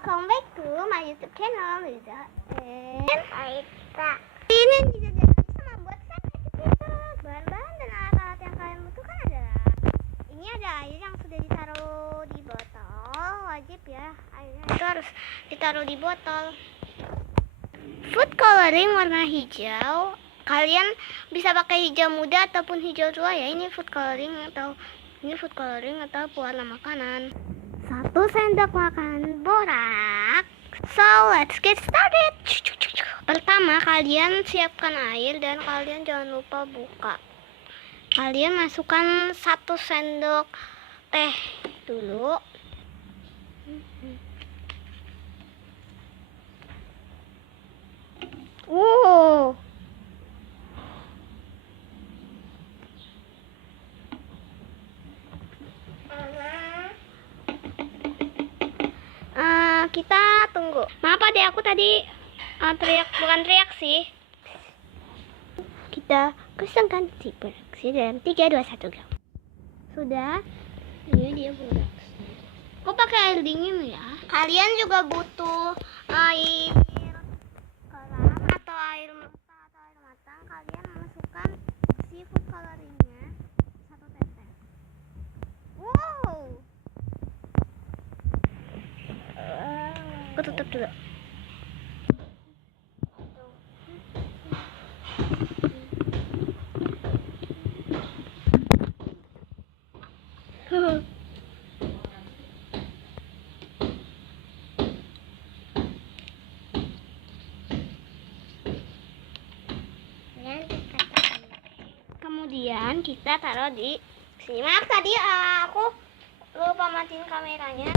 welcome back to my YouTube channel Liza and Aita. Ini bisa bisa membuat bahan-bahan dan alat-alat yang kalian butuhkan adalah ini ada air yang sudah ditaruh di botol, wajib ya airnya itu harus ditaruh di botol. Food coloring warna hijau, kalian bisa pakai hijau muda ataupun hijau tua ya. Ini food coloring atau pewarna makanan. 1 sendok makan borak. So let's get started. Pertama kalian siapkan air dan kalian jangan lupa buka. Kalian masukkan 1 sendok teh dulu. Kita tunggu. Maaf deh, aku tadi bukan teriak sih. Kita kosongkan si beraksi dalam 3, 2, 1 go. Sudah. Ini dia beraksi. Kok pakai air dingin ya? Kalian juga butuh air garam atau air mentah atau air matang. Kalian masukkan si food coloringnya 1 tetes. Wow. Aku tutup dulu. Kemudian kita taruh di sini. Maaf tadi aku lupa matiin kameranya.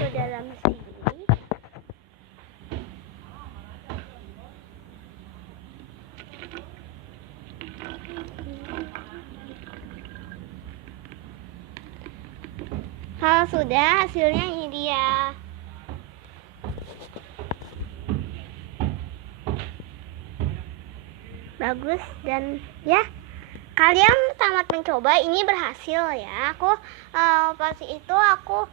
Ke dalam sini. Kalau sudah, hasilnya ini dia. Bagus dan ya, kalian tamat mencoba, ini berhasil ya. Aku pasti itu aku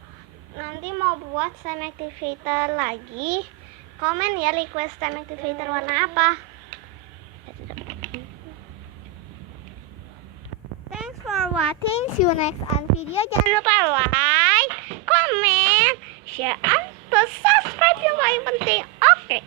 nanti mau buat slime activator lagi. Komen ya request slime activator warna apa. Thanks for watching. See you next on video. Jangan lupa like, comment, share, and subscribe yang paling penting. Oke.